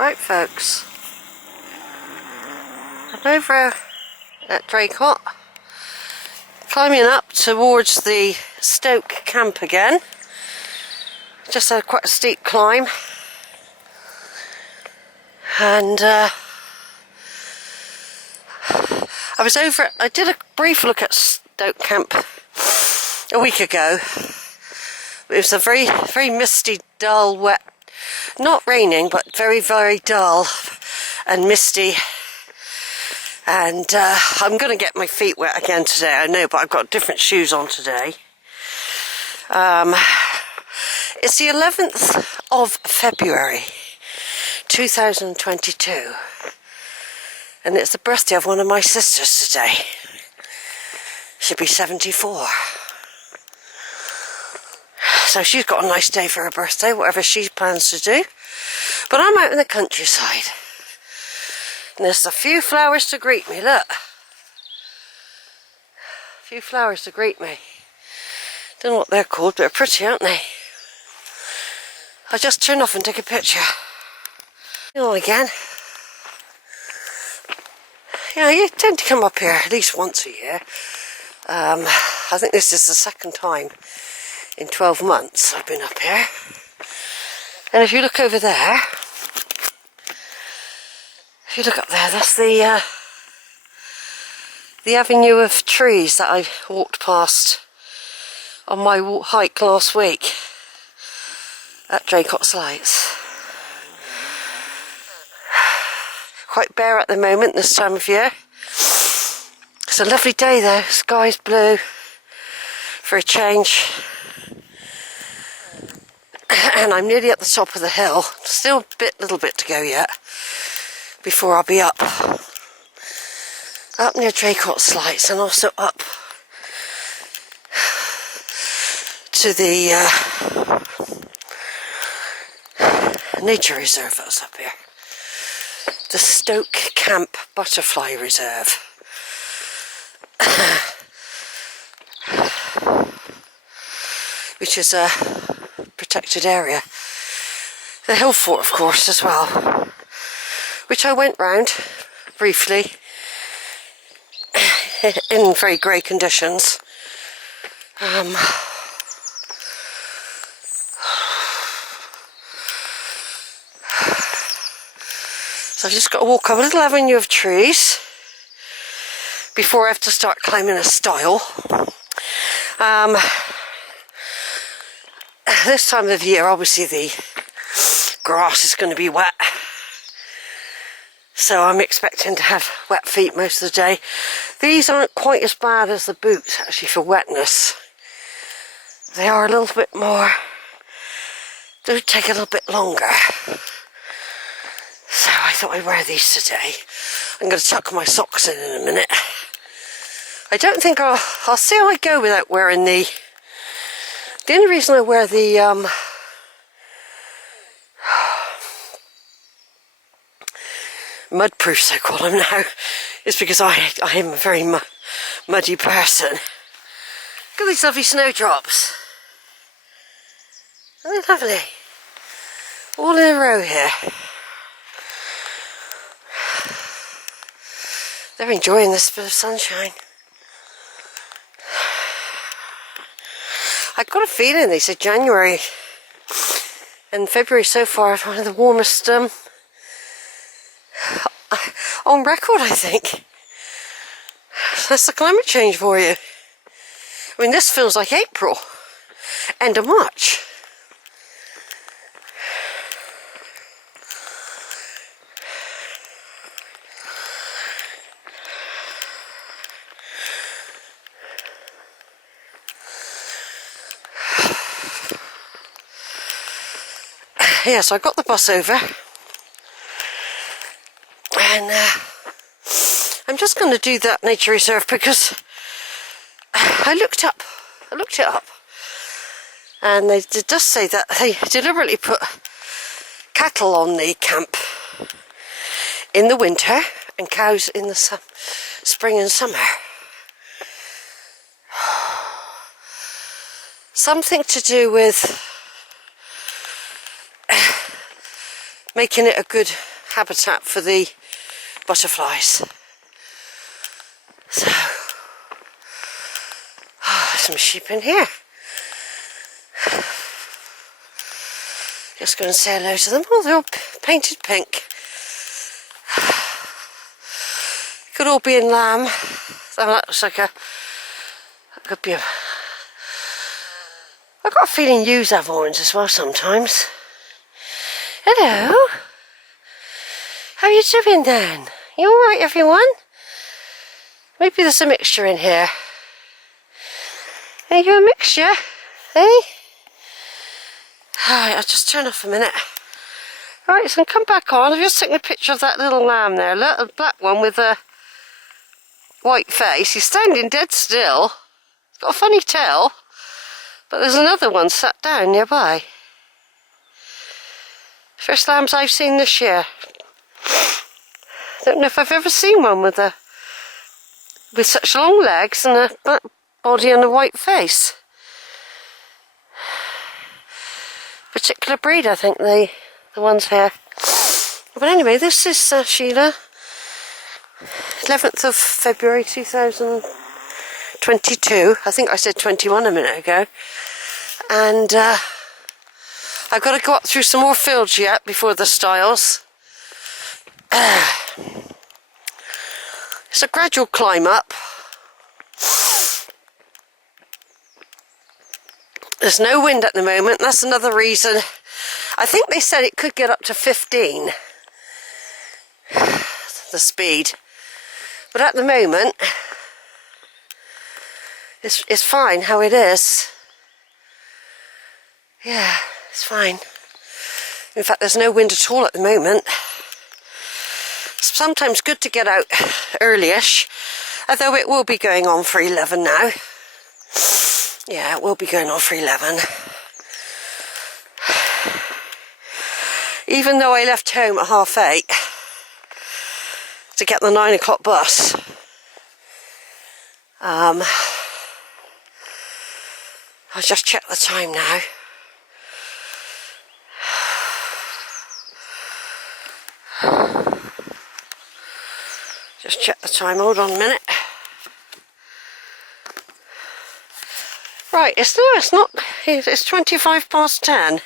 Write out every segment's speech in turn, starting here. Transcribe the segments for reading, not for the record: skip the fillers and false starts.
Right folks, I'm over at Draycott, climbing up towards the Stoke camp again. Just had quite a steep climb, and I did a brief look at Stoke Camp a week ago. It was a very, very misty, dull, wet, not raining, but very, very dull and misty. And I'm going to get my feet wet again today, I know, but I've got different shoes on today. It's the 11th of February 2022, and it's the birthday of one of my sisters today. She'll be 74. So she's got a nice day for her birthday, whatever she plans to do. But I'm out in the countryside. And there's a few flowers to greet me, look. A few flowers to greet me. Don't know what they're called, but they're pretty, aren't they? I'll just turn off and take a picture. You know, again. Yeah, you tend to come up here at least once a year. I think this is the second time in 12 months I've been up here. And if you look over there, if you look up there, that's the avenue of trees that I walked past on my hike last week at Draycott's Lights. Quite bare at the moment this time of year. It's a lovely day though, sky's blue for a change. And I'm nearly at the top of the hill, still a little bit to go yet before I'll be up near Draycott's Lights, and also up to the nature reserve that's up here, the Stoke Camp Butterfly Reserve. Which is a protected area. The Hill Fort, of course, as well, which I went round briefly in very grey conditions. So I've just got to walk up a little avenue of trees before I have to start climbing a stile. This time of year, obviously the grass is going to be wet, so I'm expecting to have wet feet most of the day. These aren't quite as bad as the boots actually for wetness. They are a little bit more, they take a little bit longer. So I thought I'd wear these today. I'm going to tuck my socks in a minute. I don't think I'll see how I go without wearing the only reason I wear the mud proofs, I call them now, is because I am a very muddy person. Look at these lovely snowdrops. Aren't they lovely? All in a row here. They're enjoying this bit of sunshine. I've got a feeling they said January and February so far is one of the warmest on record, I think. That's the climate change for you. I mean, this feels like April, end of March. Yeah, so I got the bus over, and I'm just going to do that nature reserve because I looked it up, and it does say that they deliberately put cattle on the camp in the winter and cows in the spring and summer. Something to do with making it a good habitat for the butterflies. So, there's some sheep in here. Just going to say hello to them. Oh, they're all painted pink. Could all be in lamb. Oh, that looks like that could be a... I've got a feeling yous have horns as well sometimes. Hello. How are you doing then? You alright, everyone? Maybe there's a mixture in here. Are you a mixture? Eh? Alright, I'll just turn off a minute. Right, so come back on. I've just taken a picture of that little lamb there. Little black one with a white face. He's standing dead still. He's got a funny tail. But there's another one sat down nearby. First lambs I've seen this year. Don't know if I've ever seen one with such long legs and a black body and a white face. Particular breed, I think, the ones here. But anyway, this is Sheila. 11th of February 2022. I think I said 21 a minute ago. And I've got to go up through some more fields yet before the stiles. It's a gradual climb up. There's no wind at the moment. That's another reason. I think they said it could get up to 15. The speed. But at the moment, it's fine how it is. Yeah, it's fine. In fact, there's no wind at all at the moment. It's sometimes good to get out early-ish, although it will be going on for 11 now. Yeah, it will be going on for 11. Even though I left home at 8:30 to get the 9 o'clock bus, I'll just check the time now. Just check the time, hold on a minute. Right, it's 25 past 10.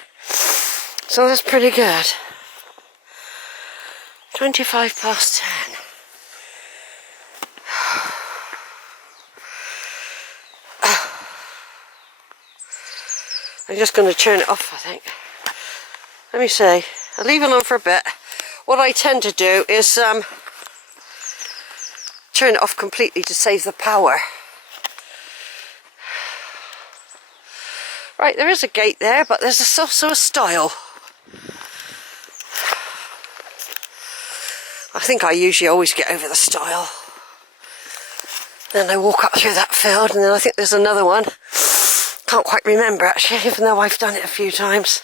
So that's pretty good. 25 past 10. I'm just going to turn it off, I think. Let me see. I'll leave it on for a bit. What I tend to do is turn it off completely to save the power. Right, there is a gate there, but there's also a stile. I think I usually always get over the stile. Then I walk up through that field, and then I think there's another one. Can't quite remember actually, even though I've done it a few times.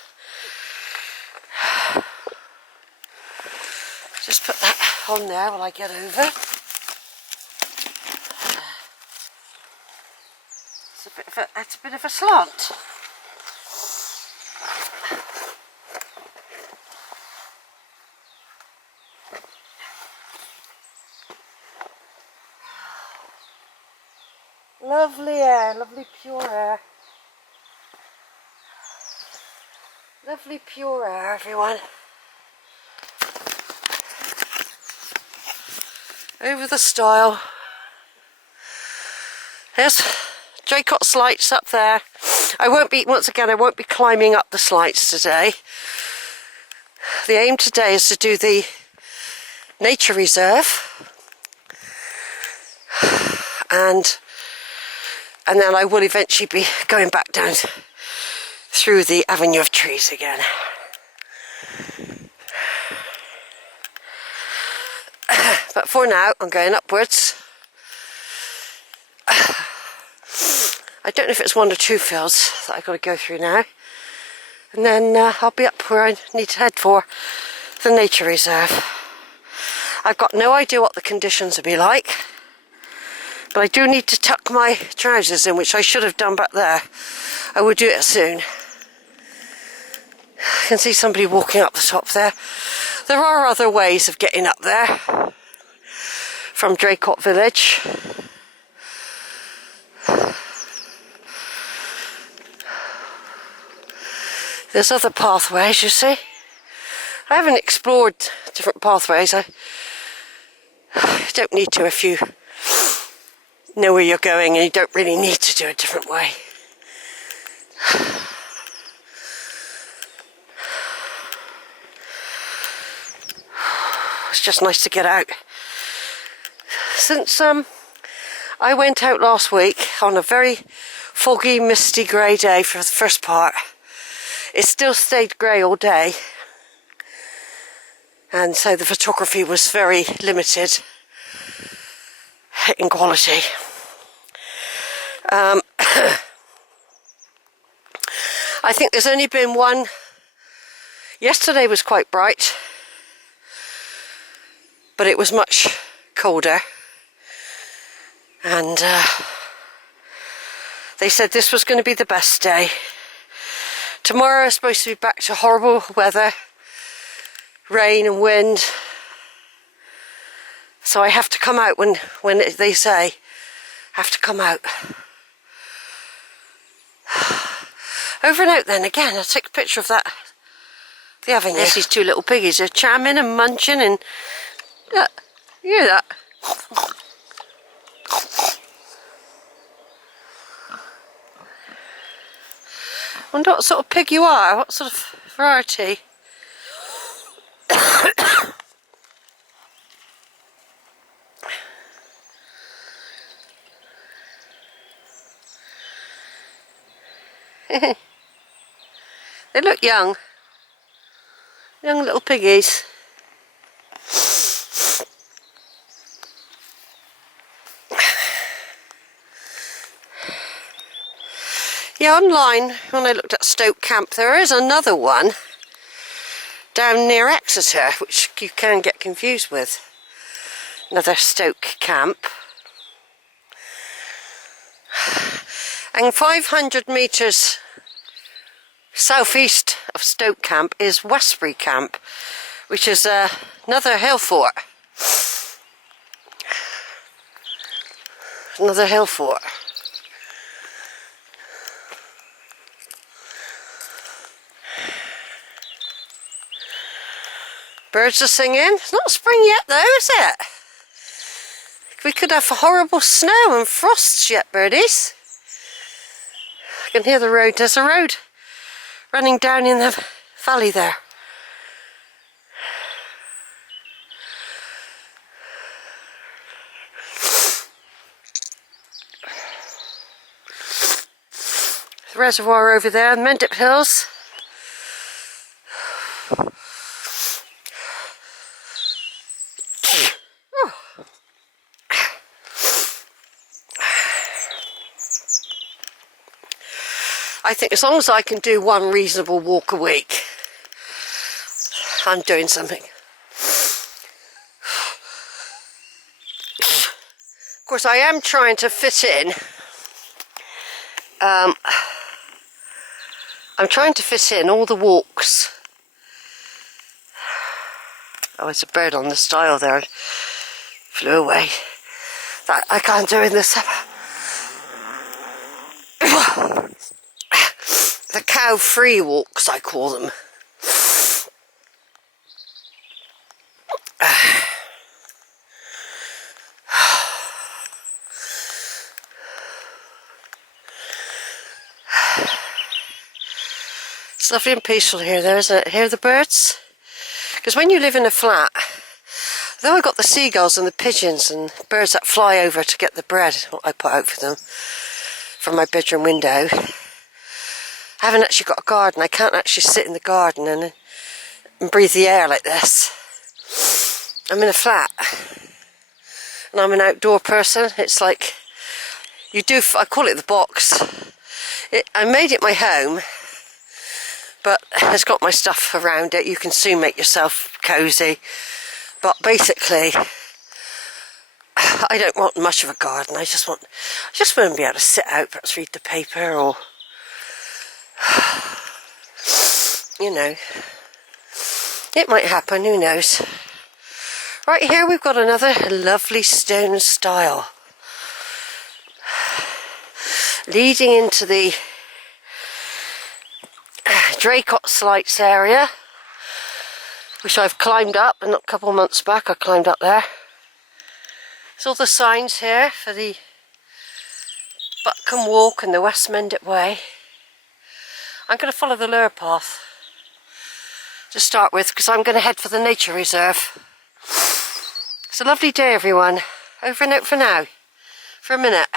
Just put that on there while I get over. It's a bit of a slant. Lovely air, lovely pure air. Lovely pure air, everyone. Over the stile. There's Draycott slights up there. I won't be climbing up the slights today. The aim today is to do the nature reserve. And then I will eventually be going back down through the avenue of trees again. But for now, I'm going upwards. I don't know if it's 1 or 2 fields that I've got to go through now. And then I'll be up where I need to head for, the nature reserve. I've got no idea what the conditions will be like. But I do need to tuck my trousers in, which I should have done back there. I will do it soon. I can see somebody walking up the top there. There are other ways of getting up there from Draycott village. There's other pathways, you see. I haven't explored different pathways. I don't need to if you know where you're going, and you don't really need to do a different way. It's just nice to get out. Since I went out last week on a very foggy, misty, grey day for the first part, it still stayed grey all day, and so the photography was very limited in quality. I think there's only been one. Yesterday was quite bright, but it was much colder, and they said this was going to be the best day. Tomorrow is supposed to be back to horrible weather, rain and wind, so I have to come out when they say have to come out. Over and out then again. I'll take a picture of that. The avenue. There's these two little piggies. They're chamming and munching, and look, you hear that? I wonder what sort of pig you are. What sort of variety? They look young. Young little piggies. Yeah, online, when I looked at Stoke Camp, there is another one down near Exeter, which you can get confused with. Another Stoke Camp. And 500 metres southeast of Stoke Camp is Westbury Camp, which is another hill fort. Another hill fort. Birds are singing. It's not spring yet though, is it? We could have horrible snow and frosts yet, birdies. I can hear the road. There's a road running down in the valley there. The reservoir over there, Mendip Hills. I think as long as I can do one reasonable walk a week, I'm doing something. Of course, I am trying to fit in. I'm trying to fit in all the walks. Oh, it's a bird on the stile there. Flew away. That I can't do in this. The cow-free walks, I call them. It's lovely and peaceful here, though, isn't it? Hear the birds? Because when you live in a flat, though I got the seagulls and the pigeons and birds that fly over to get the bread, what I put out for them, from my bedroom window, I haven't actually got a garden. I can't actually sit in the garden and breathe the air like this. I'm in a flat, and I'm an outdoor person. It's like, I call it the box. I made it my home, but it's got my stuff around it. You can soon make yourself cosy, but basically, I don't want much of a garden. I just want to be able to sit out, perhaps read the paper, or you know, It might happen, who knows. Right here we've got another lovely stone stile leading into the Draycott slights area, which I've climbed up, and a couple of months back I climbed up there. There's all the signs here for the Butcombe Walk and the West Mendip Way. I'm going to follow the lure path to start with, because I'm going to head for the nature reserve. It's a lovely day, everyone. Over and out for now, for a minute.